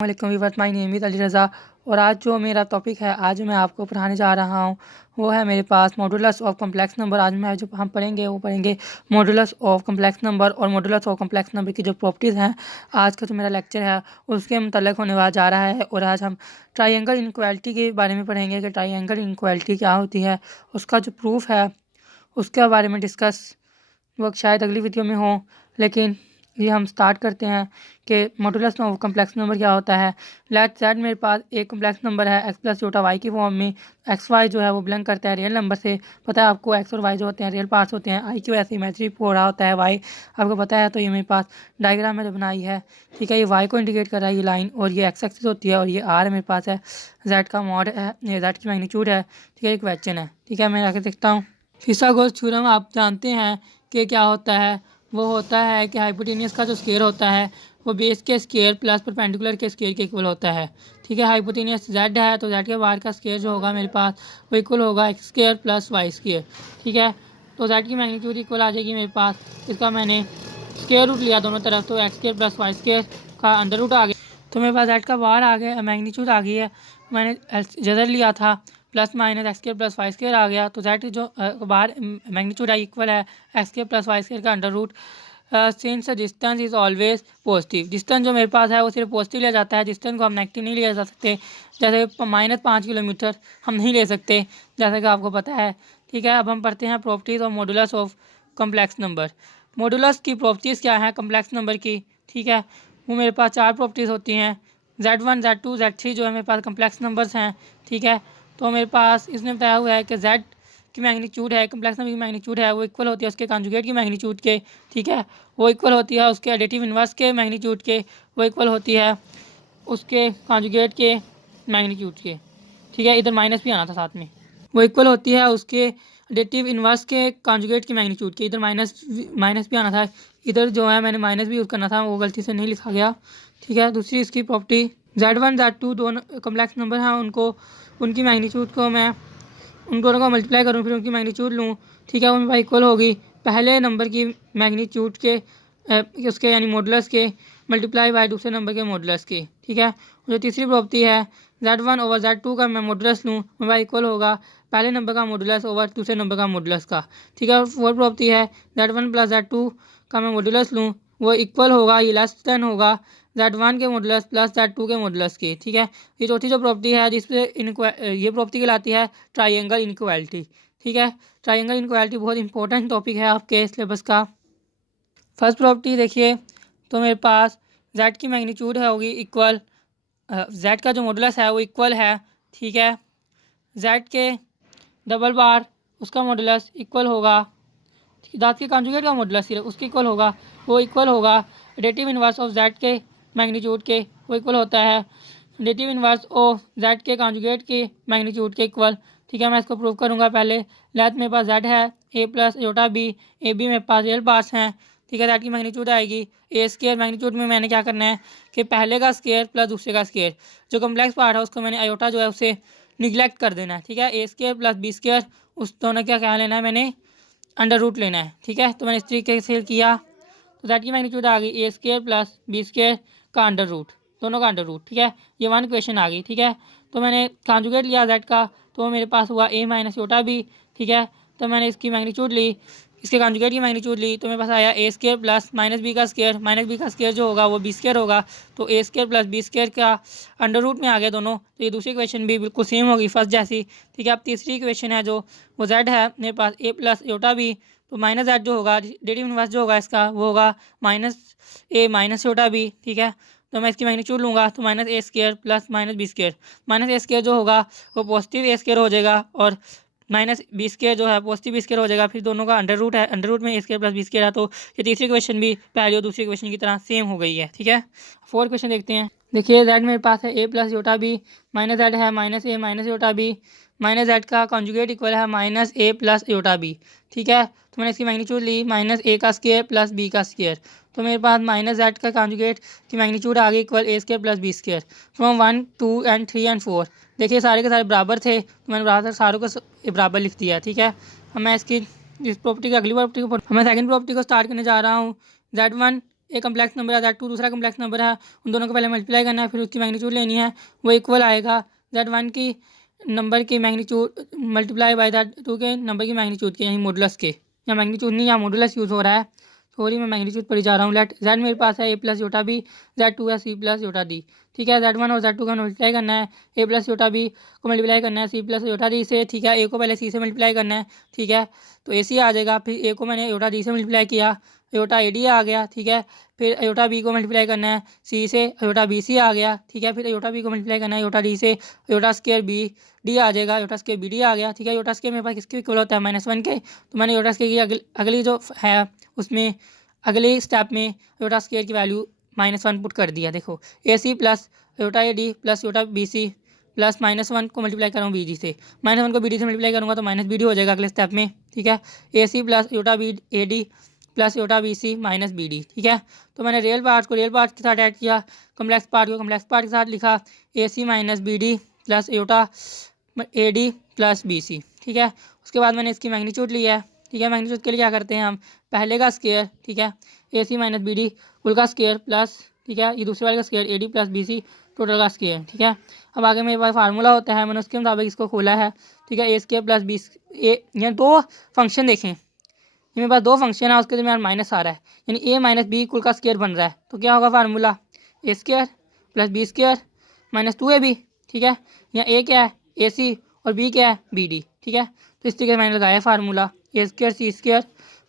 वालेकुम viewers, my name is Ali Raza. और आज जो मेरा टॉपिक है, आज मैं आपको पढ़ाने जा रहा हूँ वो है मेरे पास मॉडुलस ऑफ कम्प्लेक्स नंबर। आज मैं जो हम पढ़ेंगे वो पढ़ेंगे मॉडुलस ऑफ कम्प्लेक्स नंबर और मॉडुलस ऑफ कम्प्लेक्स नंबर की जो प्रॉपर्टीज़ हैं। आज का जो मेरा लेक्चर है उसके मतलब होने वाला जा रहा है। और आज हम ट्राइंगल इनइक्वालिटी के बारे में पढ़ेंगे कि ट्राइंगल इनइक्वालिटी क्या होती है, उसका जो प्रूफ है उसके बारे में डिस्कस वो शायद अगली वीडियो में हो। लेकिन ये हम स्टार्ट करते हैं कि मॉडुलस ऑफ कम्प्लेक्स नंबर क्या होता है। लेट दैट मेरे पास एक कम्प्लेक्स नंबर है एक्स प्लस छोटा वाई की फॉर्म में। एक्स वाई जो है वो बिलोंग करता है रियल नंबर से। पता है आपको, एक्स और वाई जो होते हैं रियल पार्ट्स होते हैं। आई की वजह से इमेजिनरी हो रहा होता है वाई, आपको पता है। तो ये मेरे पास डायग्राम में जो बनाई है, ठीक है, ये वाई को इंडिकेट कर रहा है ये लाइन, और ये एक्स एक्सिस होती है, और ये आर मेरे पास है, जेड का मॉड है, ये जेड की मैग्नीट्यूड है, ठीक है, एक क्वेश्चन है, ठीक है। मैं आगे देखता हूँ। फिथागोरस थ्योरम आप जानते हैं कि क्या होता है। वो होता है कि हाइपोटेनियस का जो स्क्वायर होता है वो बेस के स्क्वायर प्लस परपेंडिकुलर के स्क्वायर के इक्वल होता है, ठीक है। हाइपोटेनियस जेड है तो जेड के बाहर का स्क्वायर जो होगा मेरे पास वो इक्वल होगा x square plus Y square, ठीक है। तो जेड की मैग्नीट्यूड इक्वल आ जाएगी मेरे पास, इसका मैंने स्क्वायर रूट लिया दोनों तरफ, तो x square plus Y square का अंडर रूट आ गया। तो मेरे पास जेड का बाहर आ गया, मैग्नीट्यूड आ गई है। मैंने जेड लिया था, plus minus X square plus Y square आ गया। तो जेड जो बाहर मैग्नीट्यूड है इक्वल है X square plus Y square का under root. Since distance is always positive, distance जो मेरे पास है वो सिर्फ पॉजिटिव लिया जाता है, डिस्टेंस को हम नेगेटिव नहीं लिया जा सकते। जैसे -5 किलोमीटर हम नहीं ले सकते, जैसे कि आपको पता है, ठीक है। अब हम पढ़ते हैं properties of modulus of complex number. Modulus की प्रॉपर्टीज़ क्या है कम्प्लेक्स नंबर की, ठीक है। वो मेरे पास 4 प्रॉपर्टीज़ होती हैं। Z1 Z2 Z3 जो है मेरे पास कम्प्लेक्स नंबर्स हैं, ठीक है। तो मेरे पास इसमें बताया हुआ है कि Z की मैग्नीट्यूड है, कम्प्लेक्स नंबर की मैग्नीट्यूड है वो इक्वल होती है उसके कॉन्जुगेट की मैग्नीट्यूड के, ठीक है। वो इक्वल होती है उसके एडिटिव इन्वर्स के मैग्नीट्यूड के, वो इक्वल होती है उसके कॉन्जुगेट के मैग्नीट्यूड के, ठीक है। इधर माइनस भी आना था साथ में। वो इक्वल होती है उसके एडिटिव इन्वर्स के कॉन्जुगेट की मैग्नीट्यूड के, इधर माइनस भी आना था। इधर जो है मैंने माइनस भी यूज़ करना था, वो गलती से नहीं लिखा गया, ठीक है। दूसरी इसकी प्रॉपर्टी Z1 Z2 दोनों कम्प्लेक्स नंबर हैं, उनको उनकी मैग्नीट्यूड को मैं उन दोनों को मल्टीप्लाई करूँ फिर उनकी मैग्नीट्यूड लूँ, ठीक है। वो मेरे पास इक्वल होगी पहले नंबर की मैग्नीट्यूड के उसके यानी मॉडुलस के मल्टीप्लाई बाय दूसरे नंबर के मॉडुलस के, ठीक है। जो तीसरी प्रॉपर्टी है Z1 ओवर Z2 का मैं मॉडुलस लूँ, मेरे पास इक्वल होगा पहले नंबर का मॉडुलस ओवर दूसरे नंबर का मॉडुलस का, ठीक है। और फोर्थ प्रॉपर्टी है Z1 प्लस Z2 का मैं मॉडुलस लूँ, वो इक्वल होगा, ये लेस देन होगा Z1 के मॉडुलस प्लस Z2 के मॉडुलस की, ठीक है। ये चौथी जो प्रॉपर्टी है जिसपे ये प्रॉपर्टी कहलाती है ट्राइंगल इनइक्वालिटी, ठीक है। ट्राइंगल इनइक्वालिटी बहुत इंपॉर्टेंट टॉपिक है आपके सिलेबस का। फर्स्ट प्रॉपर्टी देखिए, तो मेरे पास Z की मैग्नीट्यूड है होगी इक्वल, Z का जो मॉडुलस है वो इक्वल है, ठीक है, Z के डबल बार उसका मॉडुलस इक्वल होगा, दाँत के कॉन्जुगेट का मॉडुलस सिर्फ उसके इक्वल होगा, वो इक्वल होगा एडिटिव इन्वर्स ऑफ Z के मैग्नीट्यूड के, वो इक्वल होता है एडिटिव इन्वर्स ऑफ Z के कॉन्जुगेट के मैग्नीट्यूड के इक्वल, ठीक है। मैं इसको प्रूव करूँगा। पहले लेट मेरे पास Z है A प्लस जोटा बी, ए बी मेरे पास रियल पार्ट्स हैं, ठीक है। Z की मैग्नीट्यूड आएगी ए स्क्वायर, मैग्नीट्यूड में मैंने क्या करना है कि पहले का स्क्वायर प्लस दूसरे का स्क्वायर, जो कम्प्लेक्स पार्ट है उसको मैंने आयोटा जो है उसे निगलेक्ट कर देना है, ठीक है। ए स्क्वायर प्लस बी स्क्वायर उस दोनों का क्या लेना है, मैंने अंडर रूट लेना है, ठीक है। तो मैंने इस तरीके से किया, तो Z की मैग्नीट्यूड आ गई ए स्क्वायर प्लस बी स्क्वायर का अंडर रूट, दोनों का अंडर रूट, ठीक है। ये वन क्वेश्चन आ गई, ठीक है। तो मैंने कॉन्जुगेट लिया Z का, तो मेरे पास हुआ A माइनस छोटा बी, ठीक है। तो मैंने इसकी मैग्नीट्यूड ली, इसके कॉन्जुगेट की मैग्नीट्यूड ली, तो मेरे पास आया ए स्क्वायर प्लस माइनस बी का स्क्वायर, माइनस बी का स्क्वायर जो होगा वो बी स्क्वायर होगा, तो ए स्क्वायर प्लस बी स्क्वायर का अंडर रूट में आ गया दोनों। तो ये दूसरी क्वेश्चन भी बिल्कुल सेम होगी फर्स्ट जैसी, ठीक है। अब तीसरी क्वेश्चन है जो वो Z है मेरे पास A प्लस छोटा बी, तो माइनस Z जो होगा डेटिव इन्वर्स जो होगा इसका वो होगा -A माइनस छोटा बी, ठीक है। तो मैं इसकी मैग्नीट्यूड लूँगा, तो minus A square plus minus B square, minus A square जो होगा वो पॉजिटिव ए स्क्वायर हो जाएगा, और माइनस बी स्क्वायर जो है पॉजिटिव बी स्क्वायर हो जाएगा, फिर दोनों का अंडर रूट है, अंडर रूट में ए स्क्वायर प्लस बी स्क्वायर है। तो ये तीसरी क्वेश्चन भी पहली और दूसरी क्वेश्चन की तरह सेम हो गई है, ठीक है। फोर्थ क्वेश्चन देखते हैं। देखिए Z मेरे पास है A प्लस जोटा बी, माइनस Z है माइनस ए माइनस जोटा बी, माइनस Z का कॉन्जुगेट इक्वल है माइनस ए प्लस जोटा बी, ठीक है। तो मैंने इसकी मैग्नीट्यूड ली माइनस ए का स्क्वायर प्लस बी का स्क्वायर, तो मेरे पास माइनस Z का कॉन्जुगेट की मैग्नीट्यूड आ गई equal a square plus b square from 1 2 and 3 and 4। देखिए सारे के सारे बराबर थे, तो मैंने बराबर सारों को बराबर लिख दिया, ठीक है। अब मैं इसकी इस प्रॉपर्टी की अगली प्रॉपर्टी को मैं सेकंड प्रॉपर्टी को स्टार्ट करने जा रहा हूँ। Z1 एक कम्प्लेक्स नंबर है Z2 दूसरा कम्प्लेक्स नंबर है, उन दोनों को पहले मल्टीप्लाई करना है, फिर उसकी मैग्नीट्यूड लेनी है, वो इक्वल आएगा Z1 की नंबर की मैग्नीट्यूड मल्टीप्लाई बाय Z2 के नंबर की मैग्नीट्यूड के, यहीं मॉडुलस के, या मैग्नीट्यूड नहीं यहाँ मॉडुलस यूज़ हो रहा है, सॉरी मैं मैग्नीट्यूड पर ही जा रहा हूँ। लेट Z मेरे पास है A प्लस जोटा B, Z2 है C प्लस जोटा D, ठीक है। Z1 और Z2 का मल्टीप्लाई करना है, A प्लस जोटा B को मल्टीप्लाई करना है C प्लस जोटा D से, ठीक है। A को पहले C से मल्टीप्लाई करना है, ठीक है, तो AC आ जाएगा। फिर A को मैंने जोटा D से मल्टीप्लाई किया, जोटा AD आ गया, ठीक है। फिर जोटा B को मल्टीप्लाई करना है C से, जोटा BC आ गया, ठीक है। फिर जोटा B को मल्टीप्लाई करना है जोटा D से, जोटा स्क्वायर BD आ जाएगा, जोटा स्क्वायर BD आ गया, ठीक है। जोटा स्क्वायर मेरे पास किसके इक्वल होता है -1 के, तो मैंने जोटा स्क्वायर की अगली जो है उसमें अगले स्टेप में जोटा स्क्वायर की वैल्यू -1 पुट कर दिया। देखो AC प्लस जोटा AD प्लस जोटा BC प्लस -1 को मल्टीप्लाई कर रहा हूँ BD से, -1 को BD से मल्टीप्लाई करूँगा तो -BD हो जाएगा अगले स्टेप में, ठीक है। AC प्लस जोटा AD प्लस जोटा BC माइनस BD, ठीक है। तो मैंने रियल पार्ट को रियल पार्ट के साथ ऐड किया, कम्प्लेक्स पार्ट को कम्प्लेक्स पार्ट के साथ लिखा, AC माइनस BD प्लस जोटा AD प्लस BC, ठीक है। उसके बाद मैंने इसकी मैग्नीट्यूड लिया है, ठीक है। मैग्नीट्यूड के लिए क्या करते हैं हम, पहले का स्क्वायर, ठीक है, AC माइनस BD कुल का स्क्वायर प्लस, ठीक है, ये दूसरे वाले का square AD plus BC total का स्क्वायर, ठीक है। अब आगे मेरे पास फार्मूला होता है, मैंने उसके मुताबिक इसको खोला है, ठीक है। A स्क्वायर प्लस B, ये दो फंक्शन देखें, ये मेरे पास दो फंक्शन है, उसके दरमियान माइनस आ रहा है, यानी A माइनस B कुल का स्क्वायर बन रहा है, तो क्या होगा formula, A square plus B square minus 2AB, ठीक है। यहाँ A क्या है AC और B क्या है BD, ठीक है। तो इस तरीके से मैंने लगाया formula A square C square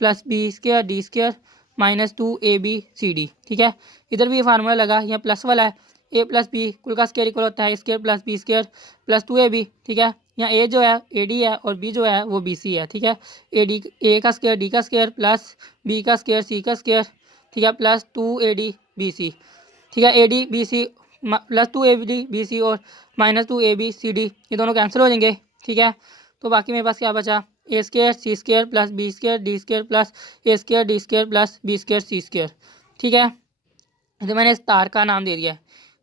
plus B square D square minus 2ABCD, ठीक है। इधर भी ये फार्मूला लगा, यहाँ प्लस वाला है, A प्लस B कुल का स्क्वायर इक्वल होता है A square plus B square plus 2AB, ठीक है। यहाँ A जो है AD है और B जो है वो BC है, ठीक है। A का स्क्वायर D का स्क्वायर प्लस B का स्क्वायर C का स्क्वायर, ठीक है, प्लस 2AD BC, ठीक है। AD BC plus 2AD BC और माइनस 2ABCD ये दोनों कैंसिल हो जाएंगे, ठीक है। तो बाकी मेरे पास क्या बचा, A square C square plus B square D square plus A square D square plus B square C square, ठीक है। तो मैंने इस तार का नाम दे दिया है,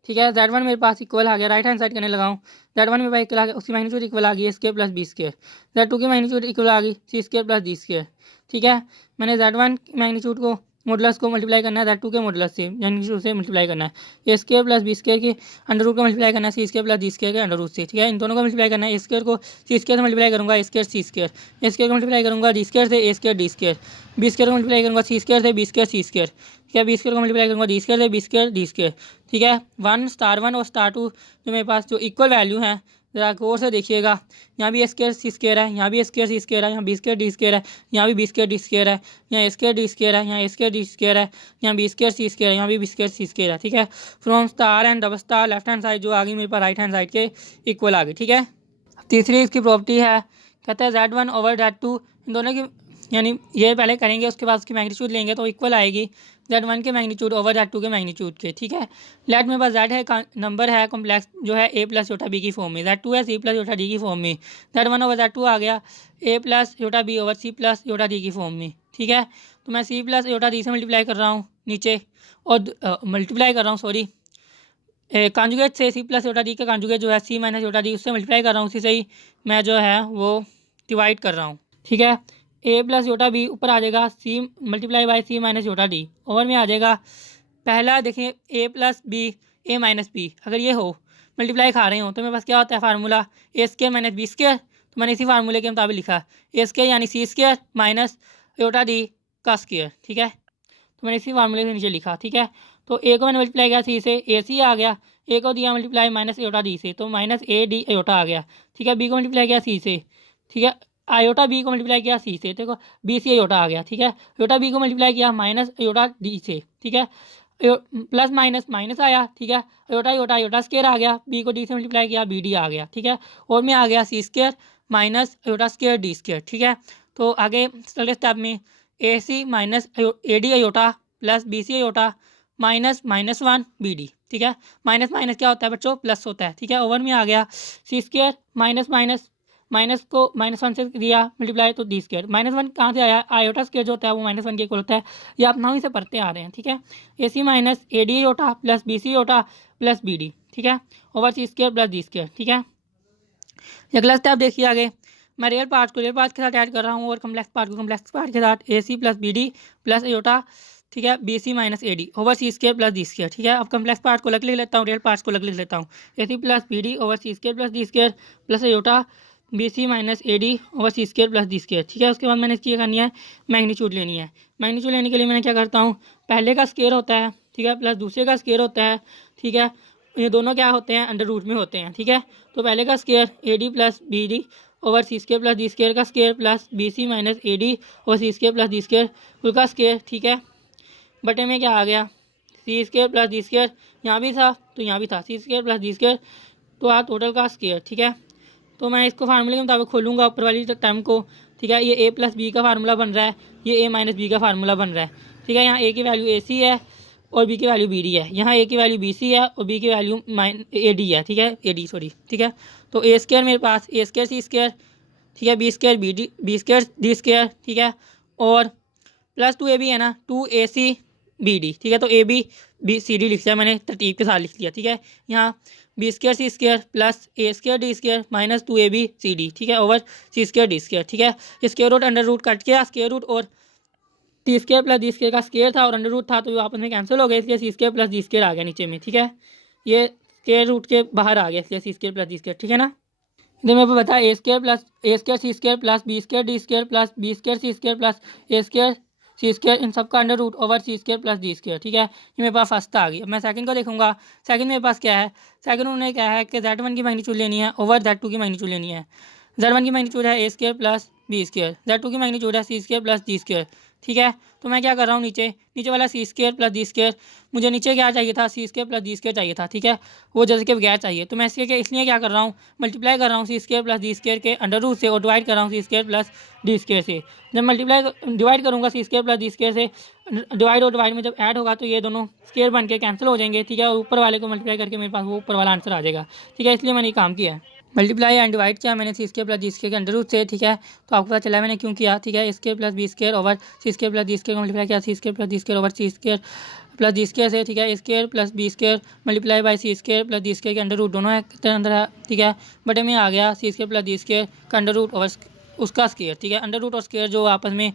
ठीक है। Z1 मेरे पास इक्वल आ गया, राइट हैंड साइड करने लगा हूँ, Z1 मेरे पास इक्वल आ गया, उसकी मैग्नीट्यूड इक्वल आ गई A square plus B square, Z2 की मैग्नीट्यूड इक्वल आ गई C square plus D square, ठीक है। मैंने Z1 की मैग्नीट्यूड को मॉडुलस को मल्टीप्लाई करना है Z2 के मॉडुलस से, मैग्नीट्यूड से मल्टीप्लाई करना है, A square plus B square के अंडर रूट को मल्टीप्लाई करना है C square plus D square के अंडर रूट से, ठीक है। इन दोनों को मल्टीप्लाई करना है, A स्क्वायर को C स्क्वायर से मल्टीप्लाई करूँगा A square C square, A square को मल्टीप्लाई करूँगा D स्क्वायर से A square D square, B square को मल्टीप्लाई करूँगा C स्क्वायर से B स्क्वायर C स्क्वायर, ठीक है। B स्क्वायर को मल्टीप्लाई करूँगा D स्क्वायर से B स्क्वायर D स्क्वायर, ठीक है। 1 और *2 जो मेरे पास जो इक्वल वैल्यू है, ज़रा गौर से देखिएगा, यहाँ भी A स्क्वायर C स्क्वायर है, यहाँ भी A स्क्वायर C स्क्वायर है, यहाँ B स्क्वायर D स्क्वायर है, यहाँ भी B स्क्वायर D स्क्वायर है, यहाँ A स्क्वायर D स्क्वायर है, यहाँ A स्क्वायर D स्क्वायर है, यहाँ B स्क्वायर C स्क्वायर है, यहाँ भी B स्क्वायर C स्क्वायर है, ठीक है। From star and double star left hand side जो आ गई मेरे पास राइट हैंड साइड के इक्वल आ गई, ठीक है। तीसरी इसकी प्रॉपर्टी है, कहता है Z1 ओवर Z2 इन दोनों की, यानी ये पहले करेंगे उसके बाद उसकी मैग्नीट्यूड लेंगे तो इक्वल आएगी Z1 के मैग्नीट्यूड ओवर Z2 के मैग्नीट्यूड के, ठीक है। लेट मेरे पास Z है नंबर है कॉम्प्लेक्स जो है A प्लस जोटा B की फॉर्म में, Z2 है C प्लस जोटा D की फॉर्म में, Z1 ओवर Z2 आ गया A प्लस जोटा B ओवर C प्लस जोटा D की फॉर्म में, ठीक है। तो मैं C प्लस जोटा D से मल्टीप्लाई कर रहा हूँ नीचे, और मल्टीप्लाई कर रहा हूँ सॉरी कॉन्जुगेट से C प्लस जोटा D का कॉन्जुगेट जो है C माइनस जोटा D उससे मल्टीप्लाई कर रहा हूँ, उसी से ही मैं जो है वो डिवाइड कर रहा हूँ, ठीक है। A प्लस जोटा B ऊपर आ जाएगा C multiply by C minus जोटा D, ओवर में आ जाएगा पहला देखें A plus B A minus B, अगर ये हो मल्टीप्लाई खा रहे हो तो मेरे पास क्या होता है formula A square minus B square, तो मैंने इसी फार्मूले के मुताबिक लिखा A स्क्वायर यानी C स्क्वायर माइनस जोटा D का स्क्वायर, ठीक है। तो मैंने इसी फार्मूले के नीचे लिखा, ठीक है। तो A को मैंने मल्टीप्लाई किया C से, AC आ गया, A को दिया मल्टीप्लाई माइनस जोटा D से, तो माइनस AD अयोटा आ गया, ठीक है। B को मल्टीप्लाई किया C से, ठीक है, आयोटा B को मल्टीप्लाई किया C से, देखो BC अयोटा आ गया, ठीक है। अयोटा B को मल्टीप्लाई किया माइनस अयोटा D से, ठीक है, प्लस माइनस माइनस आया, ठीक है। अयोटा अयोटा अयोटा स्क्वायर आ गया, B को D से मल्टीप्लाई किया BD आ गया, ठीक है। और में आ गया C square minus iota square D square, ठीक है। तो आगे अगले स्टेप में AC minus AD iota plus BC iota minus -1 BD, ठीक है। माइनस माइनस क्या होता है बच्चों, प्लस होता है, ठीक है। ओवर में आ गया C square minus minus minus को -1 से दिया मल्टीप्लाई तो D स्क्वायर, -1 कहाँ से आया, आयोटा स्क्वायर जो होता है वो -1 के इक्वल होता है, ये आप 9 से पढ़ते आ रहे हैं, ठीक है। AC minus AD iota plus BC iota plus BD, ठीक है, over C square plus D square, ठीक है। अगला स्टेप देखिए आगे, मैं रियल पार्ट को रियल पार्ट के साथ ऐड कर रहा हूँ और कम्प्लेक्स पार्ट को कम्प्लेक्स पार्ट के साथ AC plus BD plus iota ठीक है, b C minus A D over C square plus D square. ठीक है, अब कम्प्लेक्स पार्ट को अलग लिख लेता हूँ, रियल पार्ट्स को अलग लिख लेता हूँ। A C plus B D over C square plus D square plus iota B C minus A D over C square plus D square. ठीक है, उसके बाद मैंने इसकी करनी है मैग्नीट्यूड लेनी है। मैग्नीट्यूड लेने के लिए मैंने क्या करता हूँ, पहले का स्केयर होता है, ठीक है, प्लस दूसरे का स्केयर होता है। ठीक है, ये दोनों क्या होते हैं, अंडर रूट में होते हैं। ठीक है, तो पहले का square A D plus B D over C square plus D square का square plus B C minus A D over C square plus D square कुल का स्केयर। ठीक है, बटे में क्या आ गया, C square plus D square, यहाँ भी था तो यहाँ भी था, सी स्केयर प्लस डी स्केयर, तो आ टोटल का स्केयर। ठीक है, तो मैं इसको फार्मूले के मुताबिक खोलूँगा ऊपर वाली टर्म को। ठीक है, ये ए प्लस बी का फार्मूला बन रहा है, ये ए माइनस बी का फार्मूला बन रहा है। ठीक है, यहाँ ए की वैल्यू ए सी है और बी की वैल्यू बी डी है, यहाँ ए की वैल्यू बी सी है और बी की वैल्यू ए डी है। ठीक है, ए डी सॉरी। ठीक है, तो ए स्केयर मेरे पास ए स्केयर सी स्केयर, ठीक है, b square b square D square. ठीक है, और प्लस टू ए बी है ना, two a c b d. ठीक है, तो ए बी सी डी लिख लिया मैंने, तरतीब के साथ लिख लिया। ठीक है, यहाँ b square C square plus A square D square minus two a b c d. ठीक है, ओवर सी स्केयर डी स्केयर। ठीक है, square root under root cut गया, स्केयर रूट और t square plus D square का square था और under root था तो वो आपस में कैंसिल हो गया, इसलिए C square plus D square आ गया नीचे में। ठीक है, ये स्केयर रूट के बाहर आ गया, इसलिए C square plus D square. ठीक है ना, इधर मेरे को बता A square C square plus B square D square plus B square C square plus A square C square, इन सब का अंडर रूट ओवर सी स्केयर प्लस डी स्केयर। ठीक है, ये मेरे पास फर्स्ट आ गई। अब मैं सेकंड को देखूंगा, सेकंड मेरे पास क्या है, सेकंड उन्होंने क्या है कि Z1 की मैग्नीट्यूड लेनी है ओवर Z2 की मैग्नीट्यूड लेनी है। Z1 की मैग्नीट्यूड है A square plus B square, Z2 की मैग्नीट्यूड है C square plus D square. ठीक है, तो मैं क्या कर रहा हूँ, नीचे वाला सी स्केयर प्लस डी स्केयर, मुझे नीचे क्या चाहिए था, सी स्केयर प्लस डी स्केयर चाहिए था। ठीक है, वो जैसे के बगैर चाहिए, तो मैं इसलिए क्या कर रहा हूँ, मल्टीप्लाई कर रहा हूँ सी स्केयर प्लस डी स्केयर के अंडर रूट से और डिवाइड कर रहा हूँ सी स्केयर प्लस डी स्केयर से। जब मल्टीप्लाई डिवाइड करूँगा सी स्केयर प्लस डी स्केयर से, डिवाइड और डिवाइड में जब ऐड होगा तो ये दोनों स्केयर बन के कैंसिल हो जाएंगे। ठीक है, और ऊपर वाले को मल्टीप्लाई करके मेरे पास वो ऊपर वाला आंसर आ जाएगा। ठीक है, इसलिए मैंने ये काम किया है, मल्टीप्लाई एंड डिवाइड किया मैंने सी स्केयर प्लस डी स्केयर के अंडर रूट से। ठीक है, तो आपको पता चला मैंने क्यों किया। ठीक है, square plus B square over सी स्केयर प्लस डी स्केयर को मल्टीप्लाई किया C square plus D square over सी स्केयर प्लस डी स्केयर से। ठीक है, square plus B square multiply by C square plus D square के under root दोनों अंदर है। ठीक है, बटे में आ गया C square plus D square का अंडर रूट ओवर उसका स्केयर। ठीक है, अंडर रूट और स्केयर जो आपस में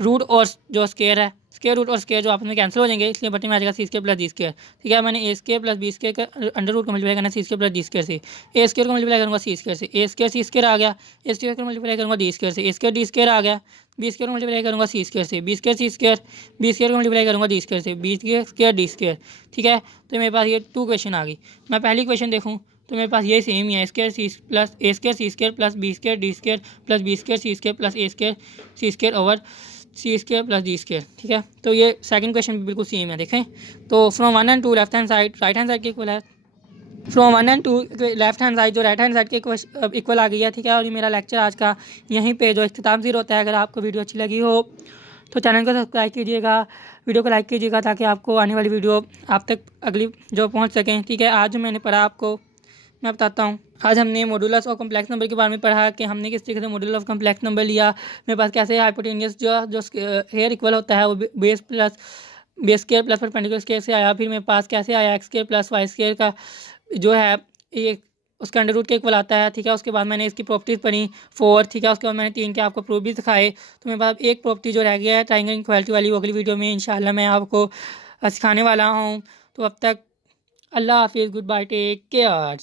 रूट और जो स्केयर है, स्केयर रूट और स्केयर जो आपस में कैंसिल हो जाएंगे, इसलिए बटे में आ जाएगा सी स्केयर प्लस डी स्केयर। ठीक है, मैंने ए स्केयर प्लस बी स्केयर का अंडर रूट को मल्टीप्लाई करना सी स्केयर प्लस डी स्केयर से, ए स्केयर को मल्टीप्लाई करूँगा सी स्केयर से, ए स्केयर सी स्केयर आ गया, ए स्केयर को मल्टीप्लाई करूँगा डी स्केयर से, ए स्केयर डी स्केयर आ गया, बी स्केयर को मल्टीप्लाई करूँगा सी स्केयर से, बी स्केयर सी स्केयर, बी स्केयर को मल्टीप्लाई करूँगा डी स्केयर से, बी स्केयर डी स्केयर। ठीक है, तो मेरे पास ये 2 क्वेश्चन आ गई। मैं पहली क्वेश्चन देखूँ तो मेरे पास ये सेम ही है, स्केयर सी प्लस ए स्केयर सी square plus B square D square plus B square सी स्केयर प्लस ए स्केयर सी स्केयर ओवर सी स्केयर प्लस डी स्केयर। ठीक है, तो ये सेकंड क्वेश्चन भी बिल्कुल सेम है। देखें तो from 1 and 2 left hand side right hand side के इक्वल है, from 1 and 2 left hand side जो राइट हैंड साइड के इक्वल आ गई है। ठीक है, और ये मेरा लेक्चर आज का यहीं पे जो इख्तिताम ज़ीरो होता है। अगर आपको वीडियो अच्छी लगी हो तो चैनल को सब्सक्राइब कीजिएगा, वीडियो को लाइक कीजिएगा ताकि आपको आने वाली वीडियो आप तक अगली जो पहुँच सकें। ठीक है, आज जो मैंने पढ़ा आपको मैं बताता हूँ। आज हमने मॉडुलस ऑफ कम्प्लेक्स नंबर के बारे में पढ़ा कि हमने किस तरीके से मॉडुलस ऑफ कम्प्लेक्स नंबर लिया, मेरे पास कैसे हाइपोटेनियस जो हेयर इक्वल होता है वो base square plus perpendicular square से आया, फिर मेरे पास कैसे आया x square plus y square का जो है ये उसका अंडर रूट के इक्वल आता है। ठीक है, उसके बाद मैंने इसकी प्रॉपर्टीज़ पढ़ी 4। ठीक है, उसके बाद मैंने 3 के आपको प्रूफ भी दिखाए। तो मेरे पास एक प्रॉपर्टी जो रह गया है ट्रायंगल इक्वालिटी वाली, वो अगली वीडियो में इंशाल्लाह मैं आपको सिखाने वाला हूँ। तो अब तक अल्लाह हाफिज़, गुड बाय, टेक केयर।